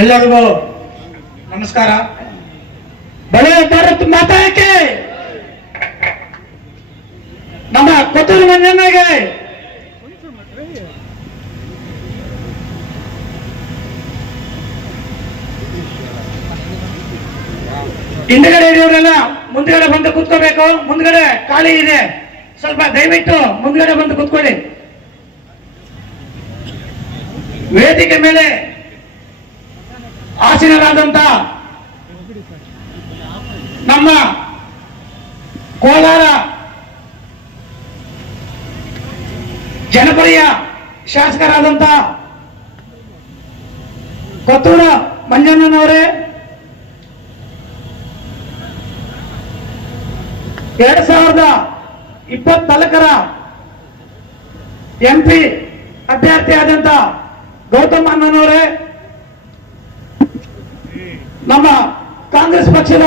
ಎಲ್ಲರಿಗೂ ನಮಸ್ಕಾರ. ಬಳೆ ಭಾರತ್ ಮಾತಾಕ್ಕೆ ನಮ್ಮ ಕೊತ್ತೂರು ಮಂಜಣ್ಣಗೆ ಹಿಂದ್ಗಡೆ ಇರೋರೆಲ್ಲ ಮುಂದ್ಗಡೆ ಬಂದು ಕೂತ್ಕೋಬೇಕು. ಮುಂದ್ಗಡೆ ಖಾಲಿ ಇದೆ, ಸ್ವಲ್ಪ ದಯವಿಟ್ಟು ಮುಂದ್ಗಡೆ ಬಂದು ಕೂತ್ಕೊಳ್ಳಿ. ವೇದಿಕೆ ಮೇಲೆ ಆಸೀನರಾದಂತ ನಮ್ಮ ಕೋಲಾರ ಜನಪ್ರಿಯ ಶಾಸಕರಾದಂತ ಕೊತ್ತೂರು ಮಂಜಣ್ಣನವರೇ, 2024 MP ಅಭ್ಯರ್ಥಿ ಆದಂತ ಗೌತಮ್ ಅಣ್ಣನವರೇ, ನಮ್ಮ ಕಾಂಗ್ರೆಸ್ ಪಕ್ಷದ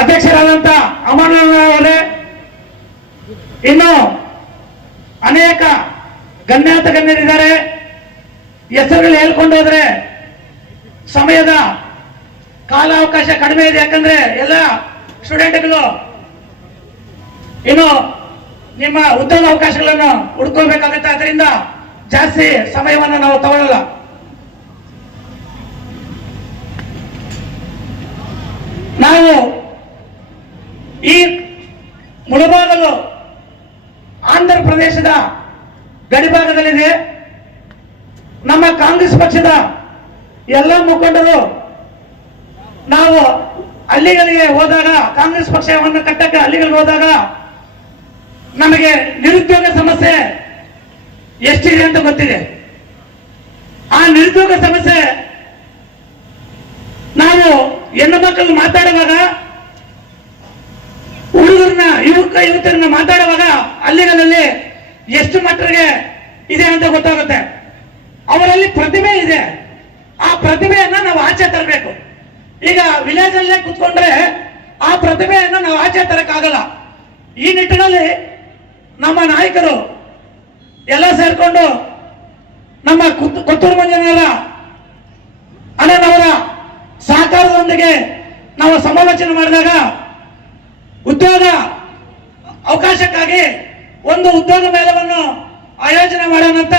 ಅಧ್ಯಕ್ಷರಾದಂತ ಅಮರಣ್ಣನವರೇ, ಇನ್ನು ಅನೇಕ ಗಣ್ಯಾತ ಗಣ್ಯರಿದ್ದಾರೆ. ಹೆಸರುಗಳು ಹೇಳ್ಕೊಂಡು ಹೋದ್ರೆ ಸಮಯದ ಕಾಲಾವಕಾಶ ಕಡಿಮೆ ಇದೆ. ಯಾಕಂದ್ರೆ ಎಲ್ಲ ಸ್ಟೂಡೆಂಟ್ಗಳು ಇನ್ನು ನಿಮ್ಮ ಉದ್ಯೋಗ ಅವಕಾಶಗಳನ್ನು ಹುಡ್ಕೋಬೇಕಾಗುತ್ತೆ. ಅದರಿಂದ ಜಾಸ್ತಿ ಸಮಯವನ್ನು ನಾವು ತಗೊಳ್ಳಲ್ಲ. ನಾವು ಈ ಮುಳಬಾಗಲು ಆಂಧ್ರ ಪ್ರದೇಶದ ಗಡಿಭಾಗದಲ್ಲಿದೆ. ನಮ್ಮ ಕಾಂಗ್ರೆಸ್ ಪಕ್ಷದ ಎಲ್ಲ ಮುಖಂಡರು ನಾವು ಹಳ್ಳಿಗಳಿಗೆ ಹೋದಾಗ, ಕಾಂಗ್ರೆಸ್ ಪಕ್ಷವನ್ನು ಕಟ್ಟಕ್ಕೆ ಹಳ್ಳಿಗಳಿಗೆ ಹೋದಾಗ ನಮಗೆ ನಿರುದ್ಯೋಗ ಸಮಸ್ಯೆ ಎಷ್ಟಿದೆ ಅಂತ ಗೊತ್ತಿದೆ. ಆ ನಿರುದ್ಯೋಗ ಸಮಸ್ಯೆ ನಾವು ಹೆಣ್ಣು ಮಕ್ಕಳು ಮಾತಾಡುವಾಗ, ಹುಡುಗರನ್ನ ಯುವಕರನ್ನ ಮಾತಾಡುವಾಗ ಹಳ್ಳಿಗಳಲ್ಲಿ ಎಷ್ಟು ಮಟ್ಟಿಗೆ ಇದೆ ಅಂತ ಗೊತ್ತಾಗುತ್ತೆ. ಅವರಲ್ಲಿ ಪ್ರತಿಭೆ ಇದೆ. ಆ ಪ್ರತಿಭೆಯನ್ನ ನಾವು ಆಚೆ ತರಬೇಕು. ಈಗ ವಿಲೇಜ್ ಅಲ್ಲೇ ಕುತ್ಕೊಂಡ್ರೆ ಆ ಪ್ರತಿಭೆಯನ್ನು ನಾವು ಆಚೆ ತರಕ್ಕಾಗಲ್ಲ. ಈ ನಿಟ್ಟಿನಲ್ಲಿ ನಮ್ಮ ನಾಯಕರು ಎಲ್ಲ ಸೇರ್ಕೊಂಡು ನಮ್ಮ ಕೊತ್ತೂರು ಮಂಜಣ್ಣರ ಅಣ್ಣನವರ ಸಹಕಾರದೊಂದಿಗೆ ನಾವು ಸಮಾಲೋಚನೆ ಮಾಡಿದಾಗ ಉದ್ಯೋಗ ಅವಕಾಶಕ್ಕಾಗಿ ಒಂದು ಉದ್ಯೋಗ ಮೇಳವನ್ನು ಆಯೋಜನೆ ಮಾಡೋಣ ಅಂತ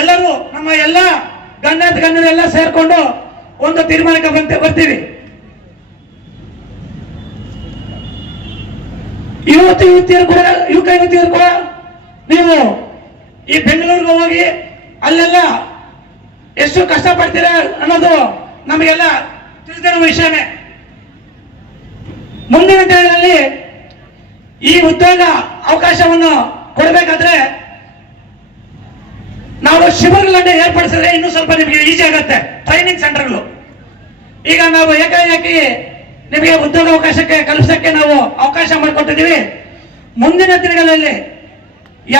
ಎಲ್ಲರೂ ನಮ್ಮ ಎಲ್ಲ ಗಣ್ಯರೆಲ್ಲ ಸೇರ್ಕೊಂಡು ಒಂದು ತೀರ್ಮಾನಕ್ಕೆ ಬರ್ತೀವಿ. ಯುವತಿಯರು ಕೂಡ ನೀವು ಈ ಬೆಂಗಳೂರಿಗೆ ಹೋಗಿ ಅಲ್ಲೆಲ್ಲ ಎಷ್ಟು ಕಷ್ಟಪಡ್ತೀರ ಅನ್ನೋದು ನಮಗೆಲ್ಲ ತಿಳಿದಿರುವ ವಿಷಯನೇ. ಮುಂದಿನ ದಿನಗಳಲ್ಲಿ ಈ ಉದ್ಯೋಗ ಅವಕಾಶವನ್ನು ಕೊಡಬೇಕಾದ್ರೆ ನಾವು ಶಿಬಿರಗಳನ್ನ ಏರ್ಪಡಿಸಿದ್ರೆ ಇನ್ನೂ ಸ್ವಲ್ಪ ನಿಮಗೆ ಈಸಿ ಆಗುತ್ತೆ. ಟ್ರೈನಿಂಗ್ ಸೆಂಟರ್ಗಳು ಈಗ ನಾವು ಏಕಾಏಕಿ ನಿಮಗೆ ಉದ್ಯೋಗ ಅವಕಾಶಕ್ಕೆ ಕಲ್ಪಿಸಕ್ಕೆ ನಾವು ಅವಕಾಶ ಮಾಡಿಕೊಟ್ಟಿದ್ದೀವಿ. ಮುಂದಿನ ದಿನಗಳಲ್ಲಿ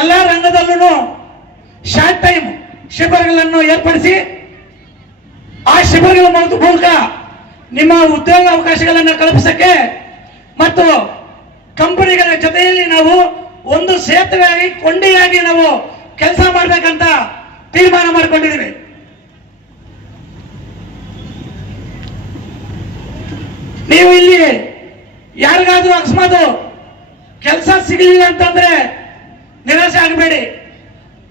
ಎಲ್ಲ ರಂಗದಲ್ಲೂ ಶಾರ್ಟ್ ಟೈಮ್ ಶಿಬಿರಗಳನ್ನು ಏರ್ಪಡಿಸಿ ಆ ಶಿಬಿರಗಳ ಮೂಲಕ ನಿಮ್ಮ ಉದ್ಯೋಗ ಅವಕಾಶಗಳನ್ನು ಕಲ್ಪಿಸಕ್ಕೆ ಮತ್ತು ಕಂಪನಿಗಳ ಜೊತೆಯಲ್ಲಿ ನಾವು ಒಂದು ಸೇತುವೆಯಾಗಿ ಕೊಂಡಿಯಾಗಿ ನಾವು ಕೆಲಸ ಮಾಡಬೇಕಂತ ತೀರ್ಮಾನ ಮಾಡಿಕೊಂಡಿದ್ದೀವಿ. ನೀವು ಇಲ್ಲಿ ಯಾರಿಗಾದ್ರೂ ಅಕಸ್ಮಾತ್ ಕೆಲಸ ಸಿಗಲಿಲ್ಲ ಅಂತಂದ್ರೆ ನಿರಾಶೆ ಆಗಬೇಡಿ.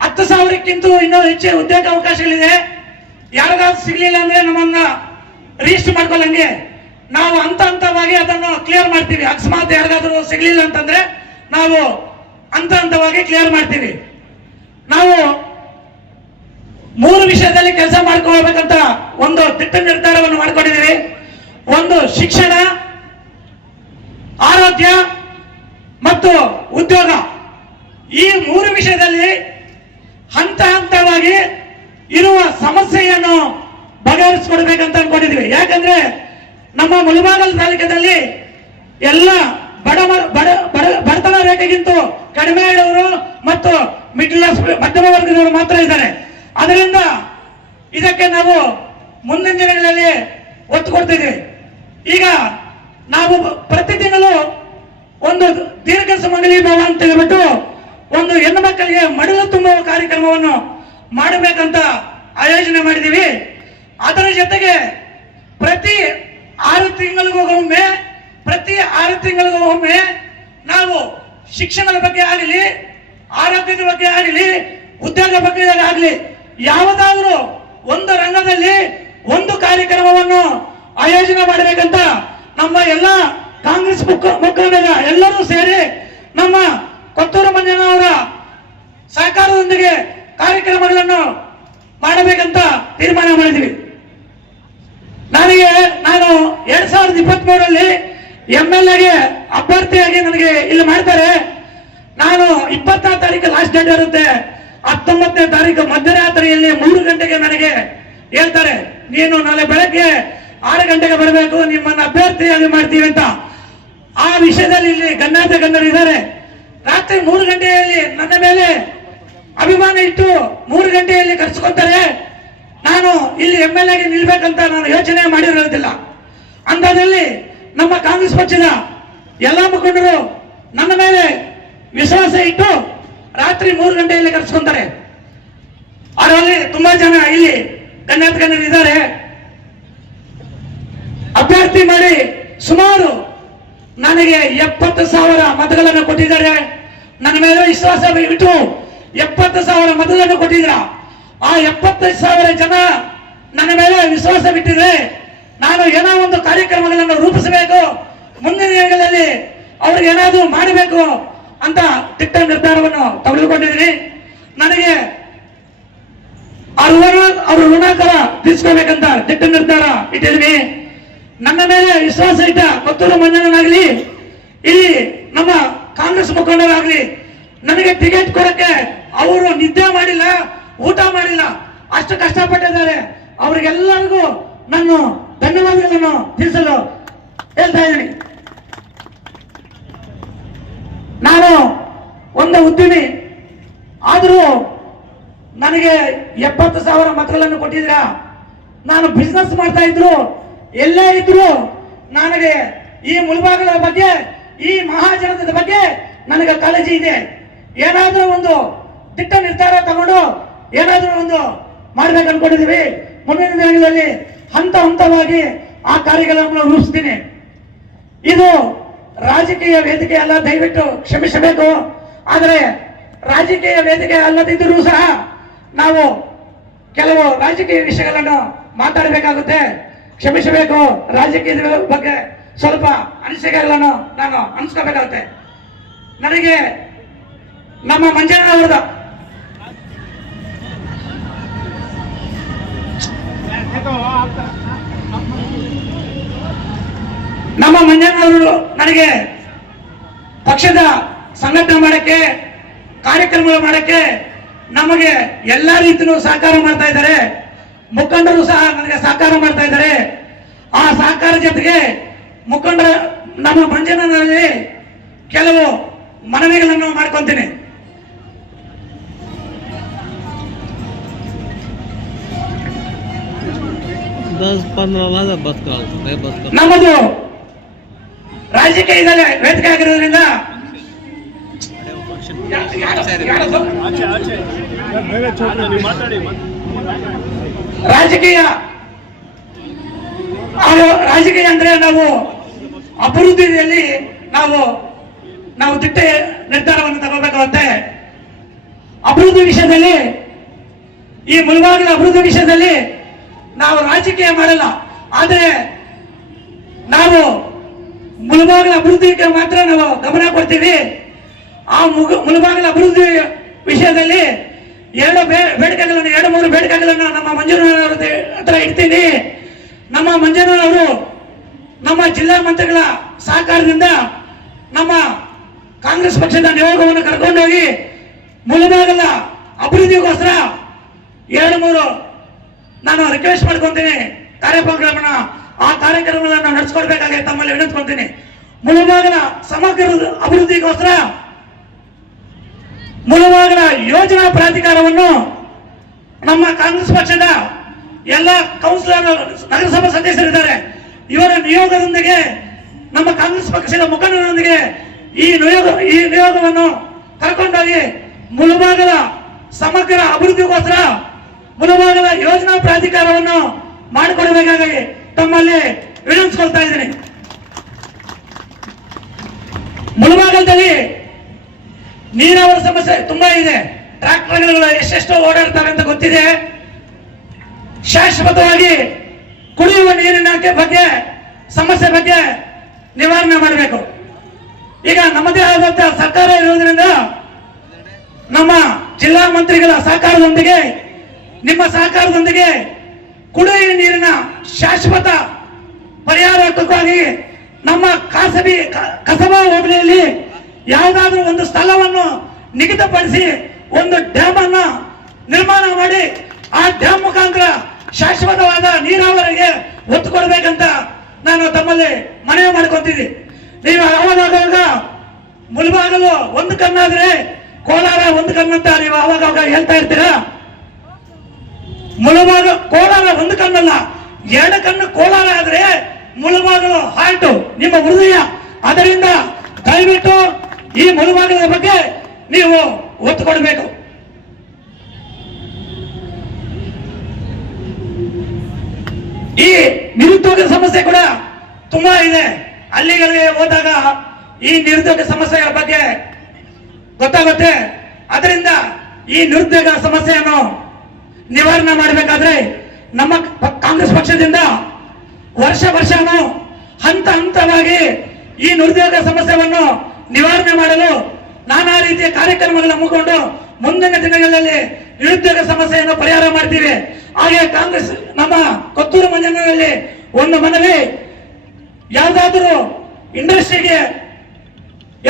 10,000ಕ್ಕಿಂತ ಇನ್ನೂ ಹೆಚ್ಚು ಉದ್ಯೋಗ ಅವಕಾಶಗಳಿದೆ. ಯಾರಿಗಾದ್ರೂ ಸಿಗಲಿಲ್ಲ ಅಂದ್ರೆ ನಮ್ಮನ್ನ ರಿಜಿಸ್ಟರ್ ಮಾಡ್ಕೊಳ್ಳಂಗೆ ನಾವು ಹಂತವಾಗಿ ಅದನ್ನು ಕ್ಲಿಯರ್ ಮಾಡ್ತೀವಿ. ಅಕಸ್ಮಾತ್ ಯಾರಿಗಾದ್ರೂ ಸಿಗಲಿಲ್ಲ ಅಂತಂದ್ರೆ ನಾವು ಹಂತವಾಗಿ ಕ್ಲಿಯರ್ ಮಾಡ್ತೀವಿ. ನಾವು 3 ವಿಷಯದಲ್ಲಿ ಕೆಲಸ ಮಾಡ್ಕೊಳ್ಬೇಕಂತ ಒಂದು ದಿಟ್ಟ ನಿರ್ಧಾರವನ್ನು ಮಾಡ್ಕೊಂಡಿದ್ದೀವಿ. ಒಂದು ಶಿಕ್ಷಣ, ಆರೋಗ್ಯ ಮತ್ತು ಉದ್ಯೋಗ. ಈ 3 ವಿಷಯದಲ್ಲಿ ಹಂತವಾಗಿ ಇರುವ ಸಮಸ್ಯೆಯನ್ನು ಬಗೆಹರಿಸಿಕೊಡ್ಬೇಕಂತ ಅನ್ಕೊಂಡಿದ್ದೀವಿ. ಯಾಕಂದ್ರೆ ನಮ್ಮ ಮುಳಬಾಗಲು ತಾಲೂಕದಲ್ಲಿ ಎಲ್ಲ ಬಡತನ ರೇಖೆಗಿಂತ ಕಡಿಮೆ ಇರೋರು ಮತ್ತು ಮಿಡ್ಲ್ ಕ್ಲಾಸ್ ಮಧ್ಯಮ ವರ್ಗದವರು ಮಾತ್ರ ಇದ್ದಾರೆ. ಅದರಿಂದ ಇದಕ್ಕೆ ನಾವು ಮುಂದಿನ ದಿನಗಳಲ್ಲಿ ಒತ್ತು ಕೊಡ್ತಿದ್ದೀವಿ. ಈಗ ನಾವು ಪ್ರತಿ ತಿಂಗಳು ಒಂದು ದೀರ್ಘ ಸುಮಂಗಲಿ ಭವ ಅಂತ ಹೇಳ್ಬಿಟ್ಟು ಒಂದು ಹೆಣ್ಣು ಮಕ್ಕಳಿಗೆ ಮಡಿಲು ತುಂಬುವ ಕಾರ್ಯಕ್ರಮವನ್ನು ಮಾಡಬೇಕಂತ ಆಯೋಜನೆ ಮಾಡಿದ್ದೀವಿ. ಅದರ ಜೊತೆಗೆ ಪ್ರತಿ 6 ತಿಂಗಳಿಗೊಮ್ಮೆ ನಾವು ಶಿಕ್ಷಣದ ಬಗ್ಗೆ ಆಗಲಿ, ಆರೋಗ್ಯದ ಬಗ್ಗೆ ಆಗಲಿ, ಉದ್ಯೋಗ ಬಗ್ಗೆ ಆಗಲಿ ಯಾವುದಾದ್ರೂ ಒಂದು ರಂಗದಲ್ಲಿ ಒಂದು ಕಾರ್ಯಕ್ರಮವನ್ನು ಆಯೋಜನೆ ಮಾಡಬೇಕಂತ ನಮ್ಮ ಎಲ್ಲ ಕಾಂಗ್ರೆಸ್ ಮುಖಂಡರ ಎಲ್ಲರೂ ಸೇರಿ ನಮ್ಮ ಕೊತ್ತೂರು ಮಂಜಣ್ಣವರ ಸಹಕಾರದೊಂದಿಗೆ ಕಾರ್ಯಕ್ರಮಗಳನ್ನು ಮಾಡಬೇಕಂತ ತೀರ್ಮಾನ ಮಾಡಿದ್ವಿ. ನಾನು 2023ರಲ್ಲಿ MLAಗೆ ಅಭ್ಯರ್ಥಿಯಾಗಿ ನನಗೆ ಇಲ್ಲಿ ಮಾಡ್ತಾರೆ. ನಾನು 26 ತಾರೀಕು ಲಾಸ್ಟ್ ಡೇಟ್ ಇರುತ್ತೆ. 19ನೇ ತಾರೀಕು ಮಧ್ಯರಾತ್ರಿಯಲ್ಲಿ 3 ಗಂಟೆಗೆ ನನಗೆ ಹೇಳ್ತಾರೆ, ನೀನು ನಾಳೆ ಬೆಳಗ್ಗೆ 6 ಗಂಟೆಗೆ ಬರಬೇಕು, ನಿಮ್ಮನ್ನ ಅಭ್ಯರ್ಥಿಯಾಗಿ ಮಾಡ್ತೀವಿ ಅಂತ. ಆ ವಿಷಯದಲ್ಲಿ ಇಲ್ಲಿ ಗಣ್ಯರು ಇದ್ದಾರೆ. ರಾತ್ರಿ 3 ಗಂಟೆಯಲ್ಲಿ ನನ್ನ ಮೇಲೆ ಅಭಿಮಾನ ಇಟ್ಟು 3 ಗಂಟೆಯಲ್ಲಿ ಕರೆಸ್ಕೊತಾರೆ. ನಾನು ಇಲ್ಲಿ MLAಗೆ ನಿಲ್ಬೇಕಂತ ನಾನು ಯೋಚನೆ ಮಾಡಿರೋದಿಲ್ಲ. ಅಂಥದ್ರಲ್ಲಿ ನಮ್ಮ ಕಾಂಗ್ರೆಸ್ ಪಕ್ಷದ ಎಲ್ಲ ಮುಖಂಡರು ನನ್ನ ಮೇಲೆ ವಿಶ್ವಾಸ ಇಟ್ಟು ರಾತ್ರಿ 3 ಗಂಟೆಯಲ್ಲಿ ಕರೆಸ್ಕೊಂತಾರೆ. ಅದರಲ್ಲಿ ತುಂಬಾ ಜನ ಇಲ್ಲಿ ಗಣ್ಯರು ಇದ್ದಾರೆ. ಅಭ್ಯರ್ಥಿ ಮಾಡಿ ಸುಮಾರು ನನಗೆ 70,000 ಮತಗಳನ್ನು ಕೊಟ್ಟಿದ್ದಾರೆ. ನನ್ನ ಮೇಲೆ ವಿಶ್ವಾಸ ಇಟ್ಟು 70,000 ಮತಗಳನ್ನು ಕೊಟ್ಟಿದ್ರ. ಆ 70,000 ಜನ ನನ್ನ ಮೇಲೆ ವಿಶ್ವಾಸ ಬಿಟ್ಟಿದ್ರೆ ನಾನು ಏನೋ ಒಂದು ಕಾರ್ಯಕ್ರಮಗಳನ್ನು ರೂಪಿಸಬೇಕು, ಮುಂದಿನ ದಿನಗಳಲ್ಲಿ ಅವ್ರಿಗೆ ಏನಾದರೂ ಮಾಡಬೇಕು ಅಂತ ದಿಟ್ಟ ನಿರ್ಧಾರವನ್ನು ತೆಗೆದುಕೊಂಡಿದ್ದೀನಿ. ನನಗೆ ಅವ್ರ ಋಣಾಕರ ತೀರ್ಸ್ಕೋಬೇಕಂತ ದಿಟ್ಟ ನಿರ್ಧಾರ ಇಟ್ಟಿದ್ದೀನಿ. ನನ್ನ ಮೇಲೆ ವಿಶ್ವಾಸ ಇಟ್ಟ ಕೊತ್ತೂರು ಮಂಜಣ್ಣನಾಗ್ಲಿ, ಇಲ್ಲಿ ನಮ್ಮ ಕಾಂಗ್ರೆಸ್ ಮುಖಂಡರಾಗ್ಲಿ ನನಗೆ ಟಿಕೆಟ್ ಕೊಡಕ್ಕೆ ಅವರು ನಿದ್ದೆ ಮಾಡಿಲ್ಲ, ಊಟ ಮಾಡಿಲ್ಲ, ಅಷ್ಟು ಕಷ್ಟಪಟ್ಟಿದ್ದಾರೆ. ಅವರಿಗೆಲ್ಲರಿಗೂ ನಾನು ಧನ್ಯವಾದಗಳನ್ನು ತಿಳಿಸಲು ಹೇಳ್ತಾ ಇದ್ದೀನಿ. ನಾನು ಒಂದು ಉದ್ಯಮಿ ಆದರೂ ನನಗೆ 70,000 ಮತಗಳನ್ನು ಕೊಟ್ಟಿದ್ರ. ನಾನು ಬಿಸ್ನೆಸ್ ಮಾಡ್ತಾ ಇದ್ರು, ಎಲ್ಲೇ ಇದ್ರು ನನಗೆ ಈ ಮುಳಬಾಗಿಲ ಬಗ್ಗೆ, ಈ ಮಹಾಜನದ ಬಗ್ಗೆ ನನಗೆ ಕಾಳಜಿ ಇದೆ. ಏನಾದರೂ ಒಂದು ದಿಟ್ಟ ನಿರ್ಧಾರ ತಗೊಂಡು ಏನಾದರೂ ಒಂದು ಮಾಡ್ಬೇಕು ಅನ್ಕೊಂಡಿದೀವಿ. ಮುಂದಿನ ದಿನಗಳಲ್ಲಿ ಹಂತವಾಗಿ ಆ ಕಾರ್ಯಗಳನ್ನು ರೂಪಿಸ್ತೀನಿ. ಇದು ರಾಜಕೀಯ ವೇದಿಕೆ ಅಲ್ಲ, ದಯವಿಟ್ಟು ಕ್ಷಮಿಸಬೇಕು. ಆದರೆ ರಾಜಕೀಯ ವೇದಿಕೆ ಅಲ್ಲದಿದ್ದರೂ ಸಹ ನಾವು ಕೆಲವು ರಾಜಕೀಯ ವಿಷಯಗಳನ್ನು ಮಾತಾಡಬೇಕಾಗುತ್ತೆ, ಕ್ಷಮಿಸಬೇಕು. ರಾಜಕೀಯದ ಬಗ್ಗೆ ಸ್ವಲ್ಪ ಅನಿಸಿಕೆಗಳನ್ನು ನಾನು ಅನಿಸ್ಕೋಬೇಕಾಗುತ್ತೆ. ನನಗೆ ನಮ್ಮ ಮಂಜಣ್ಣವರದ ನನಗೆ ಪಕ್ಷದ ಸಂಘಟನೆ ಮಾಡಕ್ಕೆ, ಕಾರ್ಯಕ್ರಮಗಳು ಮಾಡಕ್ಕೆ ನಮಗೆ ಎಲ್ಲಾ ರೀತಿಯೂ ಸಹಕಾರ ಮಾಡ್ತಾ ಇದ್ದಾರೆ. ಮುಖಂಡರು ಸಹ ನನಗೆ ಸಹಕಾರ ಮಾಡ್ತಾ ಇದ್ದಾರೆ. ಆ ಸಹಕಾರ ಜೊತೆಗೆ ಮುಖಂಡರ ನಮ್ಮ ಮಂಜಣ್ಣನಲ್ಲಿ ಕೆಲವು ಮನವಿಗಳನ್ನು ಮಾಡ್ಕೊಂತೀನಿ. ನಮ್ಮದು ರಾಜಕೀಯದಲ್ಲಿ ವೇದಿಕೆ ಆಗಿರೋದ್ರಿಂದ ರಾಜಕೀಯ ಅಂದ್ರೆ ನಾವು ಅಭಿವೃದ್ಧಿಯಲ್ಲಿ ನಾವು ದಿಟ್ಟ ನಿರ್ಧಾರವನ್ನು ತಗೋಬೇಕಾಗುತ್ತೆ. ಅಭಿವೃದ್ಧಿ ವಿಷಯದಲ್ಲಿ, ಈ ಮುಳಬಾಗಿಲ ಅಭಿವೃದ್ಧಿ ವಿಷಯದಲ್ಲಿ ನಾವು ರಾಜಕೀಯ ಮಾಡಲ್ಲ. ಆದರೆ ನಾವು ಮುಳಬಾಗಿಲ ಅಭಿವೃದ್ಧಿಗೆ ಮಾತ್ರ ನಾವು ಗಮನ ಕೊಡ್ತೀವಿ. ಆ ಮುಳಬಾಗಿಲ ಅಭಿವೃದ್ಧಿ ವಿಷಯದಲ್ಲಿ 2-3 ಬೇಡಿಕೆಗಳನ್ನು ನಮ್ಮ ಮಂಜಣ್ಣನವರ ಹತ್ರ ಇಡ್ತೀನಿ. ನಮ್ಮ ಮಂಜಣ್ಣನವರು ನಮ್ಮ ಜಿಲ್ಲಾ ಮಂತ್ರಿಗಳ ಸಹಕಾರದಿಂದ ನಮ್ಮ ಕಾಂಗ್ರೆಸ್ ಪಕ್ಷದ ನಿಯೋಗವನ್ನು ಕರ್ಕೊಂಡೋಗಿ ಮುಳಬಾಗಿಲ ಅಭಿವೃದ್ಧಿಗೋಸ್ಕರ 2-3 ನಾನು ರಿಕ್ವೆಸ್ಟ್ ಮಾಡ್ಕೊಂತೀನಿ. ಆ ಕಾರ್ಯಕ್ರಮಗಳನ್ನು ನಡೆಸ್ಕೊಡ್ಬೇಕಾಗಿ ತಮ್ಮಲ್ಲಿ ವಿನಂತಿಸ್ಕೊಂತೀನಿ. ಮುಳಬಾಗಿಲ ಸಮಗ್ರ ಅಭಿವೃದ್ಧಿಗೋಸ್ಕರ ಮುಳಬಾಗಿಲ ಯೋಜನಾ ಪ್ರಾಧಿಕಾರವನ್ನು ನಮ್ಮ ಕಾಂಗ್ರೆಸ್ ಪಕ್ಷದ ಎಲ್ಲ ಕೌನ್ಸಿಲರ್, ನಗರಸಭಾ ಸದಸ್ಯರಿದ್ದಾರೆ, ಇವರ ನಿಯೋಗದೊಂದಿಗೆ ನಮ್ಮ ಕಾಂಗ್ರೆಸ್ ಪಕ್ಷದ ಮುಖಂಡರೊಂದಿಗೆ ಈ ನಿಯೋಗವನ್ನು ಕರ್ಕೊಂಡೋಗಿ ಮುಳಬಾಗಿಲ ಸಮಗ್ರ ಅಭಿವೃದ್ಧಿಗೋಸ್ಕರ ಮುಳುಬಾಗಲ ಯೋಜನಾ ಪ್ರಾಧಿಕಾರವನ್ನು ಮಾಡಿಕೊಡಬೇಕಾಗಿ ತಮ್ಮಲ್ಲಿ ವಿನಂತಿಸ್ಕೊಳ್ತಾ ಇದ್ದೀನಿ. ಮುಳುಬಾಗಲದಲ್ಲಿ ನೀರಾವರಿ ಸಮಸ್ಯೆ ತುಂಬಾ ಇದೆ. ಟ್ರಾಕ್ಟರ್ಗಳು ಎಷ್ಟೆಷ್ಟು ಓಡಾಡ್ತವೆ ಅಂತ ಗೊತ್ತಿದೆ. ಶಾಶ್ವತವಾಗಿ ಕುಡಿಯುವ ನೀರಿನ ಬಗ್ಗೆ ಸಮಸ್ಯೆ ಬಗ್ಗೆ ನಿವಾರಣೆ ಮಾಡಬೇಕು. ಈಗ ನಮ್ಮದೇ ಆದಂತಹ ಸರ್ಕಾರ ಇರುವುದರಿಂದ ನಮ್ಮ ಜಿಲ್ಲಾ ಮಂತ್ರಿಗಳ ಸಹಕಾರದೊಂದಿಗೆ ನಿಮ್ಮ ಸಹಕಾರದೊಂದಿಗೆ ಕುಡಿಯುವ ನೀರಿನ ಶಾಶ್ವತ ಪರಿಹಾರಕ್ಕಾಗಿ ನಮ್ಮ ಕಸಬಾ ಹೋಬಳಿಯಲ್ಲಿ ಯಾವುದಾದ್ರೂ ಒಂದು ಸ್ಥಳವನ್ನು ನಿಗದಿಪಡಿಸಿ ಒಂದು ಡ್ಯಾಮ್ ಅನ್ನು ನಿರ್ಮಾಣ ಮಾಡಿ ಆ ಡ್ಯಾಮ್ ಮುಖಾಂತರ ಶಾಶ್ವತವಾದ ನೀರಾವರಿಗೆ ಒತ್ತು ಕೊಡಬೇಕಂತ ನಾನು ತಮ್ಮಲ್ಲಿ ಮನವಿ ಮಾಡ್ಕೊಂತಿದ್ದೆ. ನೀವು ಅವಾಗವಾಗ ಮುಳುಬಾಗಲು ಒಂದು ಕಣ್ಣಾದ್ರೆ ಕೋಲಾರ ಒಂದು ಕಣ್ಣಂತ ನೀವು ಅವಾಗವಾಗ ಹೇಳ್ತಾ ಇರ್ತೀರಾ. ಕೋಲಾರ ಒಂದು ಕಣ್ಣಲ್ಲ, ಎರಡು ಕಣ್ಣು ಕೋಲಾರ ಆದ್ರೆ ಮುಳುಬಾಗಲು ಹಾರ್ಟ್ ನಿಮ್ಮ ಹೃದಯ. ಅದರಿಂದ ದಯವಿಟ್ಟು ಈ ಮುಳುಬಾಗಲ ಬಗ್ಗೆ ನೀವು ಒತ್ತು ಕೊಡಬೇಕು. ಈ ನಿರುದ್ಯೋಗ ಸಮಸ್ಯೆ ಕೂಡ ತುಂಬಾ ಇದೆ. ಹಳ್ಳಿಗಳಿಗೆ ಹೋದಾಗ ಈ ನಿರುದ್ಯೋಗ ಸಮಸ್ಯೆಯ ಬಗ್ಗೆ ಗೊತ್ತಾಗುತ್ತೆ. ಅದರಿಂದ ಈ ನಿರುದ್ಯೋಗ ಸಮಸ್ಯೆಯನ್ನು ನಿವಾರಣೆ ಮಾಡಬೇಕಾದ್ರೆ ನಮ್ಮ ಕಾಂಗ್ರೆಸ್ ಪಕ್ಷದಿಂದ ವರ್ಷನೂ ಹಂತ ಹಂತವಾಗಿ ಈ ನಿರುದ್ಯೋಗ ಸಮಸ್ಯೆಯನ್ನು ನಿವಾರಣೆ ಮಾಡಲು ನಾನಾ ರೀತಿಯ ಕಾರ್ಯಕ್ರಮಗಳನ್ನು ಹಮ್ಮಿಕೊಂಡು ಮುಂದಿನ ದಿನಗಳಲ್ಲಿ ನಿರುದ್ಯೋಗ ಸಮಸ್ಯೆಯನ್ನು ಪರಿಹಾರ ಮಾಡ್ತೀವಿ. ಹಾಗೆ ಕಾಂಗ್ರೆಸ್ ನಮ್ಮ ಕೊತ್ತೂರು ಮಂಜನಹಳ್ಳಿ ಒಂದು ಮನವಿ, ಯಾವ್ದಾದ್ರು ಇಂಡಸ್ಟ್ರಿಗೆ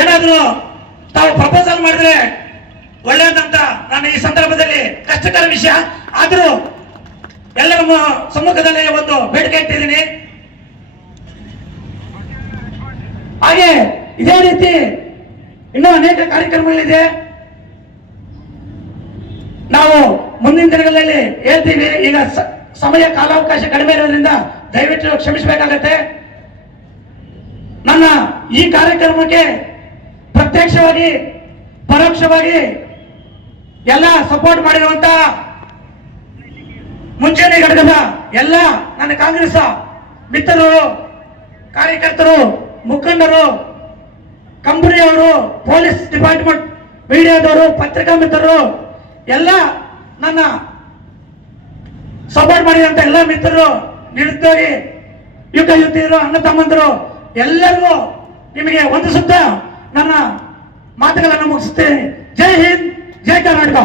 ಏನಾದ್ರು ತಾವು ಪ್ರಪೋಸಲ್ ಮಾಡಿದ್ರೆ ಒಳ್ಳೆಯದಂತ ನಾನು ಈ ಸಂದರ್ಭದಲ್ಲಿ ಕಷ್ಟಕರ ವಿಷಯ ಆದ್ರೂ ಎಲ್ಲರ ಸಮ್ಮುಖದಲ್ಲಿ ಒಂದು ಬೇಡಿಕೆ ಇಟ್ಟಿದ್ದೀನಿ. ಹಾಗೆ ಇದೇ ರೀತಿ ಇನ್ನೂ ಅನೇಕ ಕಾರ್ಯಕ್ರಮಗಳಿದೆ. ನಾವು ಮುಂದಿನ ದಿನಗಳಲ್ಲಿ ಹೇಳ್ತೀವಿ. ಈಗ ಸಮಯ ಕಾಲಾವಕಾಶ ಕಡಿಮೆ ಇರೋದ್ರಿಂದ ದಯವಿಟ್ಟು ಕ್ಷಮಿಸಬೇಕಾಗತ್ತೆ. ನನ್ನ ಈ ಕಾರ್ಯಕ್ರಮಕ್ಕೆ ಪ್ರತ್ಯಕ್ಷವಾಗಿ ಪರೋಕ್ಷವಾಗಿ ಎಲ್ಲ ಸಪೋರ್ಟ್ ಮಾಡಿರುವಂತ ಮುಂಚೂಣಿ ಘಟಕದ ಎಲ್ಲ ನನ್ನ ಕಾಂಗ್ರೆಸ್ ಮಿತ್ರರು, ಕಾರ್ಯಕರ್ತರು, ಮುಖಂಡರು, ಕಂಪನಿಯವರು, ಪೊಲೀಸ್ ಡಿಪಾರ್ಟ್ಮೆಂಟ್, ಮೀಡಿಯಾದವರು, ಪತ್ರಿಕಾ ಮಿತ್ರರು, ಎಲ್ಲ ನನ್ನ ಸಪೋರ್ಟ್ ಮಾಡಿದಂತ ಎಲ್ಲ ಮಿತ್ರರು, ನಿರುದ್ಯೋಗಿ ಯುಗ ಯುವತಿಯರು, ಅಣ್ಣ ತಮ್ಮಂದರು ಎಲ್ಲರಿಗೂ ನಿಮಗೆ ವಂದಿಸುತ್ತಾ ನನ್ನ ಮಾತುಗಳನ್ನು ಮುಗಿಸುತ್ತೇನೆ. ಜೈ ಹಿಂದ್, ಜೈ ಕರ್ನಾಟಕ.